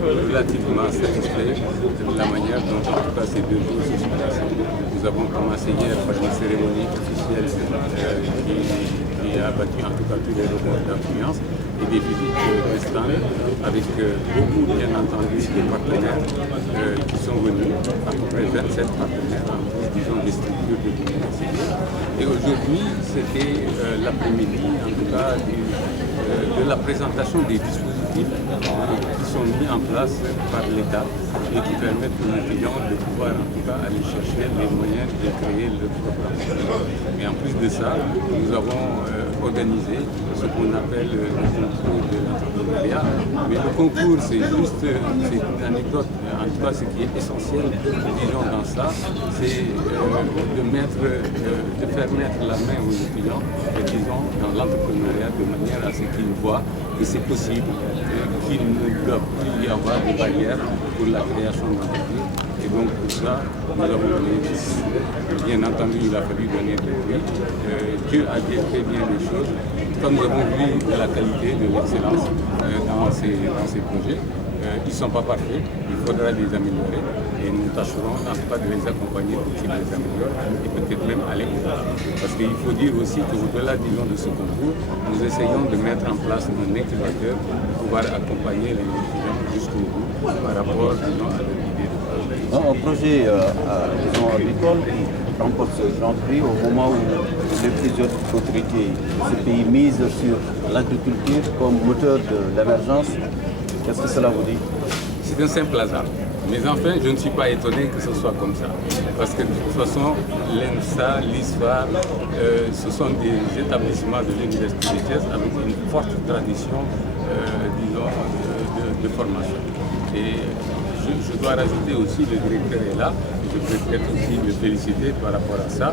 relativement satisfaits de la manière dont en tout cas ces 2 jours se sont passés. Nous avons commencé hier par une cérémonie officielle qui a battu en tout cas tous les records d'affluence et des visites de stands avec beaucoup bien entendu des partenaires qui sont venus, à peu près 27 partenaires, en plus disons des structures de l'université. Et aujourd'hui c'était l'après-midi en tout cas de la présentation des dispositifs qui sont mis en place par l'État et qui permettent aux étudiants de pouvoir en tout cas aller chercher les moyens de créer leur programme. Mais en plus de ça, nous avons organisé ce qu'on appelle le concours de l'entrepreneuriat. Mais le concours, c'est juste une anecdote. En tout cas, ce qui est essentiel, disons, dans ça, c'est de faire mettre la main aux étudiants, disons, dans l'entrepreneuriat de manière à ce qu'ils voient que c'est possible, qu'il ne doit plus y avoir de barrières pour la création d'entreprises. Et donc pour ça, nous avons donné des signes. Bien entendu, il a fallu donner des prix. Dieu a fait bien les choses. Comme nous avons vu de la qualité, de l'excellence dans ces projets. Ils ne sont pas parfaits, il faudra les améliorer et nous tâcherons en tout cas de les accompagner pour qu'ils les améliorent et peut-être même aller au-delà. Parce qu'il faut dire aussi qu'au-delà, disons, de ce concours, nous essayons de mettre en place un incubateur pour pouvoir accompagner les étudiants jusqu'au bout par rapport, disons, à leur idée de projet. Un projet, disons, agricole qui remporte ce grand prix au moment où les plusieurs autorités de ce pays misent sur l'agriculture comme moteur de l'émergence. Qu'est-ce que cela vous dit? C'est un simple hasard. Mais enfin, je ne suis pas étonné que ce soit comme ça. Parce que de toute façon, l'ENSA, l'ISFA, ce sont des établissements de l'Université de Thiès avec une forte tradition, disons, de formation. Et je dois rajouter aussi, le directeur est là, je peux peut-être aussi le féliciter par rapport à ça.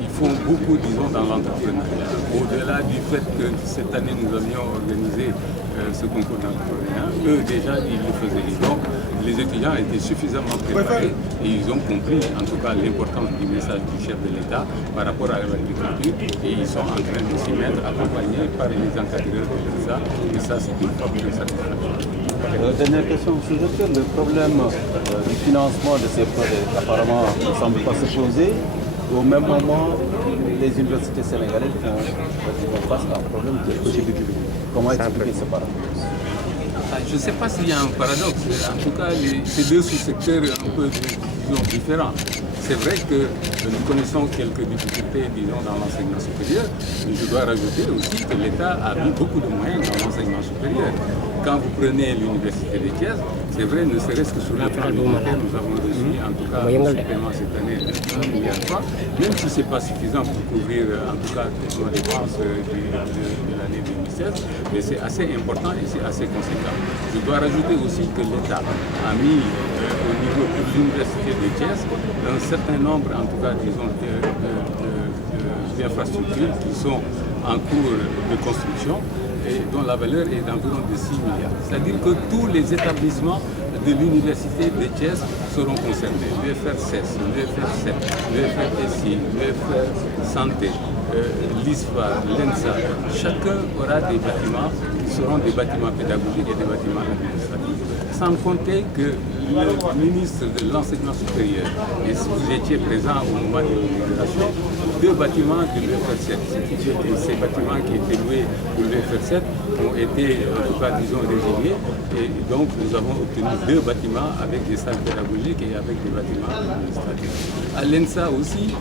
Ils font beaucoup, disons, dans l'entrepreneuriat. Au-delà du fait que cette année, nous avions organisé ce concours d'entrepreneuriat, eux déjà, ils le faisaient. Et donc, les étudiants étaient suffisamment préparés et ils ont compris, en tout cas, l'importance du message du chef de l'État par rapport à l'agriculture et ils sont en train de s'y mettre, accompagnés par les encadreurs de l'ENSA. Et ça, c'est une forme de satisfaction. Dernière question, monsieur le docteur, le problème du financement de ces projets apparemment ne semble pas se poser. Au même moment, les universités sénégalaises font face à un problème de budget. Comment expliquer ce paradoxe? Je ne sais pas s'il y a un paradoxe. En tout cas, ces 2 sous-secteurs un peu disons, différents. C'est vrai que nous connaissons quelques difficultés, disons, dans l'enseignement supérieur. Mais je dois rajouter aussi que l'État a mis beaucoup de moyens dans l'enseignement supérieur. Quand vous prenez l'Université de Thiès, c'est vrai, ne serait-ce que sur le plan alimentaire, nous avons reçu en tout cas un supplément cette année de 1 milliard de francs, même si ce n'est pas suffisant pour couvrir en tout cas toutes nos dépenses de l'année 2016, mais c'est assez important et c'est assez conséquent. Je dois rajouter aussi que l'État a mis au niveau de l'Université de Thiès un certain nombre, en tout cas, disons, d'infrastructures qui sont en cours de construction et dont la valeur est d'environ de 6 milliards. C'est-à-dire que tous les établissements de l'Université de Thiès seront concernés. L'UFR6, l'UFR7, l'UFR-SI, l'UFR Santé, l'ISFA, l'ENSA. Chacun aura des bâtiments qui seront des bâtiments pédagogiques et des bâtiments administratifs. Sans compter que le ministre de l'Enseignement supérieur, et si vous étiez présent au moment de l'inauguration, 2 bâtiments de l'UFR7. Ces bâtiments qui étaient loués pour l'UFR7 ont été, en tout cas, disons, résiliés. Et donc, nous avons obtenu 2 bâtiments avec des salles pédagogiques et avec des bâtiments administratifs. À l'ENSA aussi,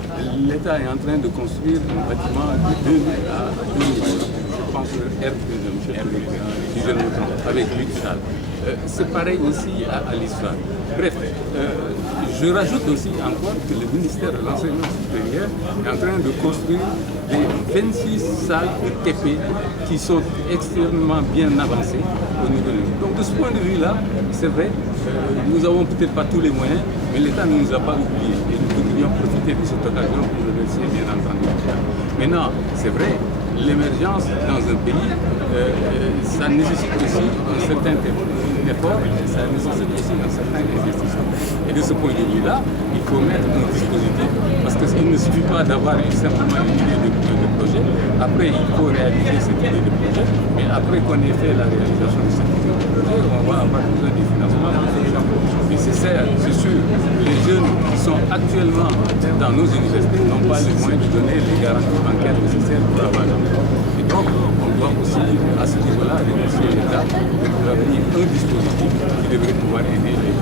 l'État est en train de construire un bâtiment de 2 à 2 millions. Je pense si je ne me trompe, avec 8 salles. C'est pareil aussi à l'ISFA. Bref, je rajoute aussi encore que le ministère de l'Enseignement supérieur est en train de construire des 26 salles de TP qui sont extrêmement bien avancées au niveau de l'État. Donc de ce point de vue-là, c'est vrai, nous n'avons peut-être pas tous les moyens, mais l'État ne nous a pas oubliés et nous devrions profiter de cette occasion pour remercier bien entendu. Maintenant, c'est vrai, l'émergence dans un pays, ça nécessite aussi un certain effort, ça nécessite aussi un certain investissement. Et de ce point de vue-là, il faut mettre un dispositif, parce qu'il ne suffit pas d'avoir simplement une idée de projet. Après, il faut réaliser cette idée de projet, mais après qu'on ait fait la réalisation de cette idée de projet, projet, on va avoir besoin des financements nécessaires. C'est sûr, les jeunes qui sont actuellement dans nos universités n'ont pas les moyens de donner les garanties bancaires nécessaires pour avoir l'emploi. Et donc, on doit aussi, à ce niveau-là, remercier l'État de prévenir un dispositif qui devrait pouvoir aider les